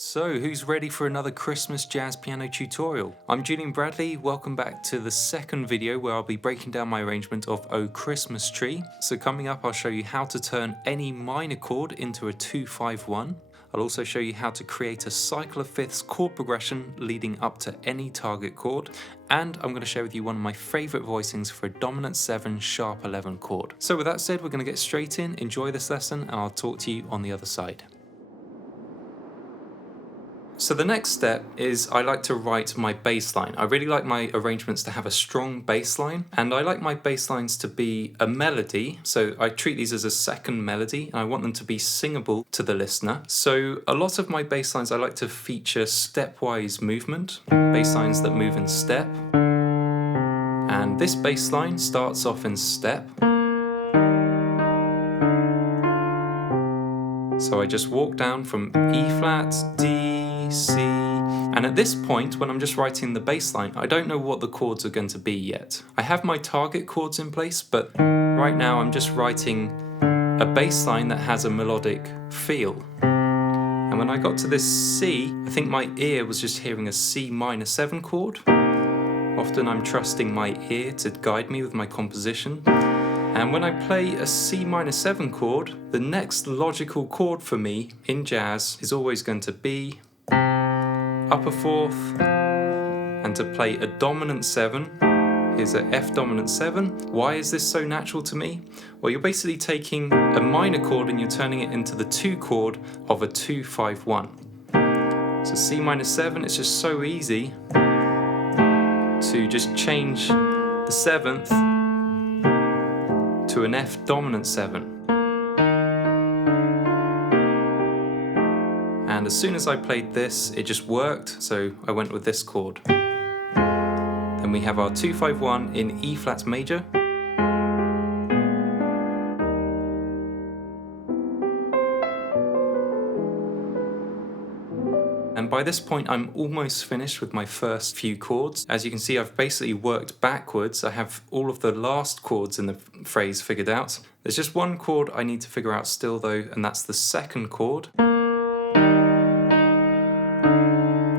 So, who's ready for another Christmas jazz piano tutorial? I'm Julian Bradley, welcome back to the second video where I'll be breaking down my arrangement of O Christmas Tree. So coming up I'll show you how to turn any minor chord into a 2-5-1. I'll also show you how to create a cycle of fifths chord progression leading up to any target chord. And I'm going to share with you one of my favourite voicings for a dominant 7 sharp 11 chord. So with that said, we're going to get straight in, enjoy this lesson, and I'll talk to you on the other side. So the next step is I like to write my bass line. I really like my arrangements to have a strong bass line, and I like my bass lines to be a melody. So I treat these as a second melody, and I want them to be singable to the listener. So a lot of my bass lines I like to feature stepwise movement, bass lines that move in step. And this bass line starts off in step. So I just walk down from E flat, D, C, and at this point when I'm just writing the bass line, I don't know what the chords are going to be yet. I have my target chords in place, but right now I'm just writing a bass line that has a melodic feel. And when I got to this C, I think my ear was just hearing a C minor 7 chord. Often I'm trusting my ear to guide me with my composition. And when I play a C minor 7 chord, the next logical chord for me in jazz is always going to be upper fourth, and to play a dominant 7, here's a F dominant 7. Why is this so natural to me? Well, you're basically taking a minor chord and you're turning it into the 2 chord of a 2-5-1. So C minor 7, it's just so easy to just change the 7th to an F dominant 7. And as soon as I played this, it just worked, so I went with this chord. Then we have our 2-5-1 in E flat major. And by this point I'm almost finished with my first few chords. As you can see, I've basically worked backwards. I have all of the last chords in the phrase figured out. There's just one chord I need to figure out still though, and that's the second chord.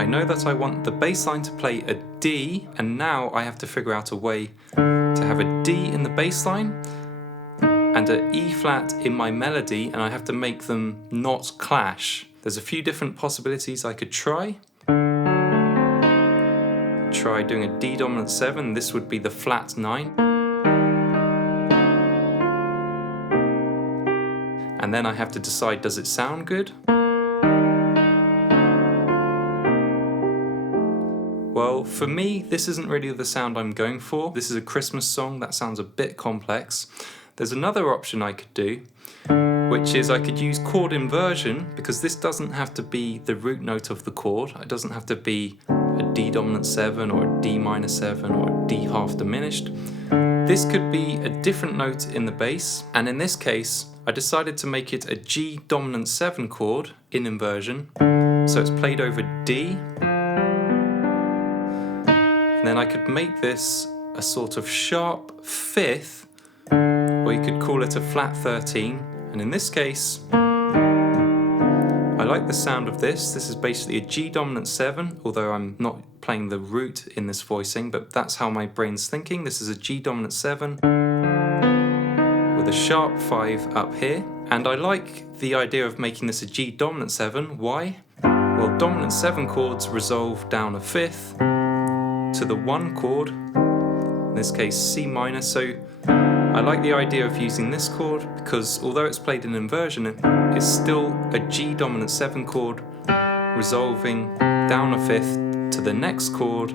I know that I want the bass line to play a D, and now I have to figure out a way to have a D in the bass line and an E flat in my melody, and I have to make them not clash. There's a few different possibilities I could try. Try doing a D dominant 7, this would be the flat 9. And then I have to decide, does it sound good? Well, for me, this isn't really the sound I'm going for. This is a Christmas song, that sounds a bit complex. There's another option I could do, which is I could use chord inversion, because this doesn't have to be the root note of the chord. It doesn't have to be a D dominant 7 or a D minor 7 or a D half diminished. This could be a different note in the bass, and in this case I decided to make it a G dominant 7 chord in inversion, so it's played over D. And then I could make this a sort of sharp 5th, or you could call it a flat 13. And in this case, I like the sound of this. This is basically a G dominant 7, although I'm not playing the root in this voicing, but that's how my brain's thinking. This is a G dominant 7 with a sharp 5 up here. And I like the idea of making this a G dominant 7. Why? Well, dominant 7 chords resolve down a 5th to the 1 chord, in this case C minor, so I like the idea of using this chord because although it's played in inversion, it's still a G dominant 7 chord resolving down a 5th to the next chord,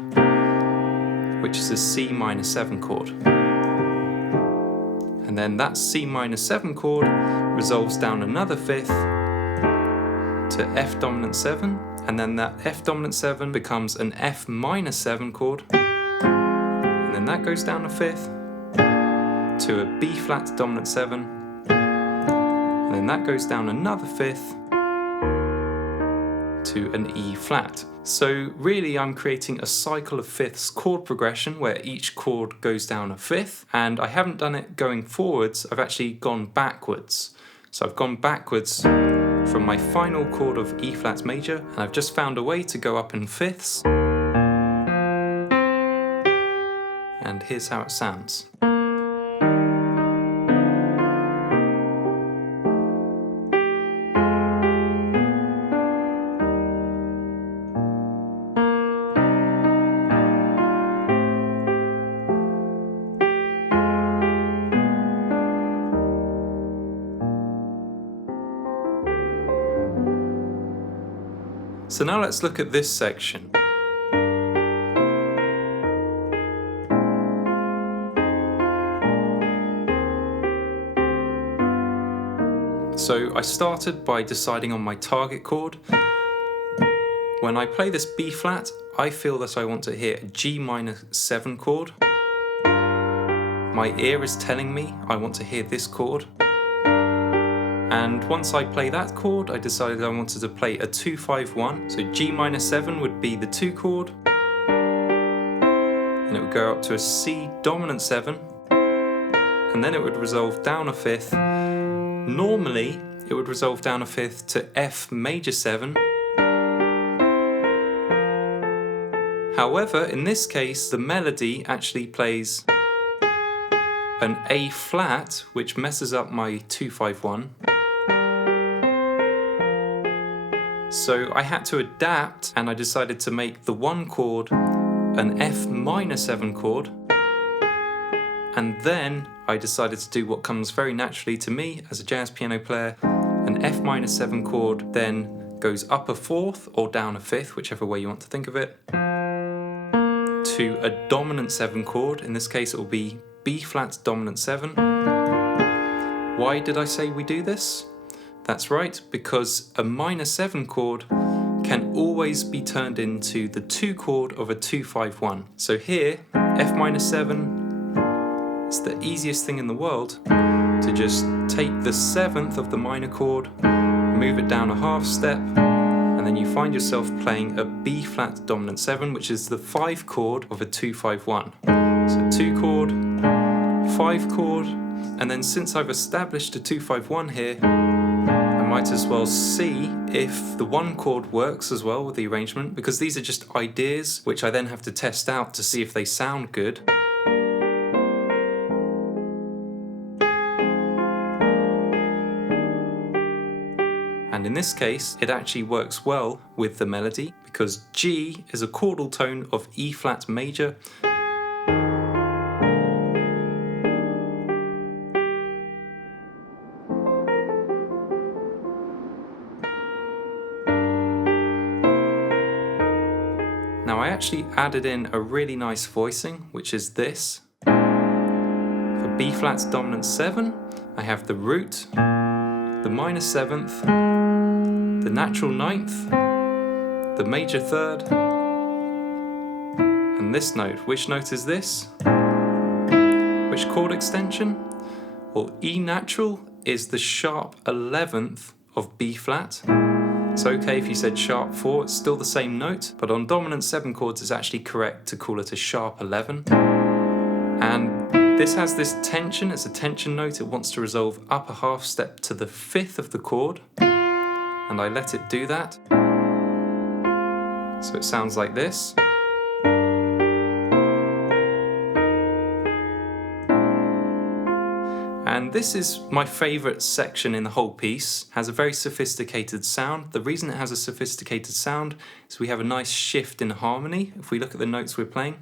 which is a C minor 7 chord. And then that C minor 7 chord resolves down another 5th to F dominant 7, and then that F dominant 7 becomes an F minor 7 chord, and then that goes down a 5th to a B flat dominant 7, and then that goes down another 5th to an E flat. So really I'm creating a cycle of fifths chord progression where each chord goes down a 5th, and I haven't done it going forwards, I've actually gone backwards. So I've gone backwards from my final chord of E flat major, and I've just found a way to go up in fifths. And here's how it sounds. So now let's look at this section. So I started by deciding on my target chord. When I play this B flat, I feel that I want to hear a G minor 7 chord. My ear is telling me I want to hear this chord. And once I play that chord, I decided I wanted to play a 2-5-1. So G minor 7 would be the 2 chord. And it would go up to a C dominant 7. And then it would resolve down a fifth. Normally, it would resolve down a fifth to F major 7. However, in this case, the melody actually plays an A flat, which messes up my 2-5-1. So I had to adapt, and I decided to make the 1 chord an F minor 7 chord. And then I decided to do what comes very naturally to me as a jazz piano player. An F minor 7 chord then goes up a fourth or down a fifth, whichever way you want to think of it, to a dominant 7 chord. In this case it will be B flat dominant 7. Why did I say we do this? That's right, because a minor 7 chord can always be turned into the 2 chord of a 2-5-1. So here, F minor 7 is the easiest thing in the world to just take the 7th of the minor chord, move it down a half step, and then you find yourself playing a B flat dominant 7, which is the 5 chord of a 2-5-1. So 2 chord, 5 chord, and then since I've established a 2-5-1 here, I might as well see if the 1 chord works as well with the arrangement, because these are just ideas which I then have to test out to see if they sound good. And in this case, it actually works well with the melody, because G is a chordal tone of E flat major. Now I actually added in a really nice voicing, which is this. For B flat dominant 7, I have the root, the minor 7th, the natural 9th, the major 3rd, and this note. Which note is this? Which chord extension? Well, E natural is the sharp 11th of B flat. It's okay if you said sharp 4, it's still the same note, but on dominant 7 chords it's actually correct to call it a sharp 11. And this has this tension, it's a tension note, it wants to resolve up a half step to the 5th of the chord, and I let it do that. So it sounds like this. And this is my favourite section in the whole piece. It has a very sophisticated sound. The reason it has a sophisticated sound is we have a nice shift in harmony. If we look at the notes we're playing.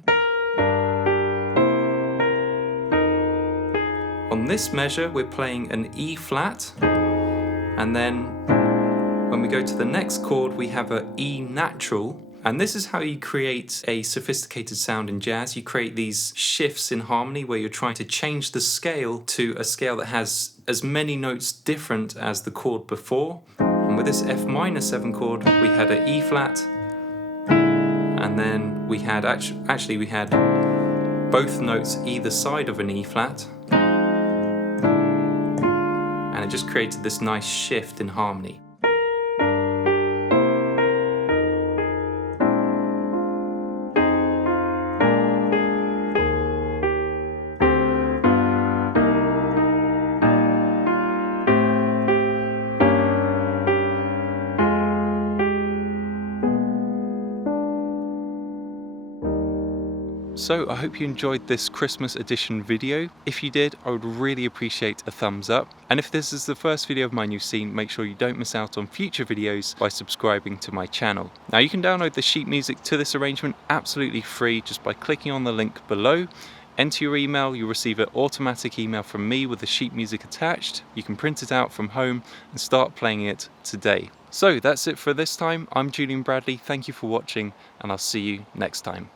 On this measure, we're playing an E flat, and then when we go to the next chord, we have an E natural. And this is how you create a sophisticated sound in jazz. You create these shifts in harmony where you're trying to change the scale to a scale that has as many notes different as the chord before. And with this F minor 7 chord, we had an E flat, and then we had actually we had both notes either side of an E flat, and it just created this nice shift in harmony. So I hope you enjoyed this Christmas edition video. If you did, I would really appreciate a thumbs up. And if this is the first video of mine you've seen, make sure you don't miss out on future videos by subscribing to my channel. Now you can download the sheet music to this arrangement absolutely free just by clicking on the link below. Enter your email, you'll receive an automatic email from me with the sheet music attached. You can print it out from home and start playing it today. So that's it for this time. I'm Julian Bradley, thank you for watching, and I'll see you next time.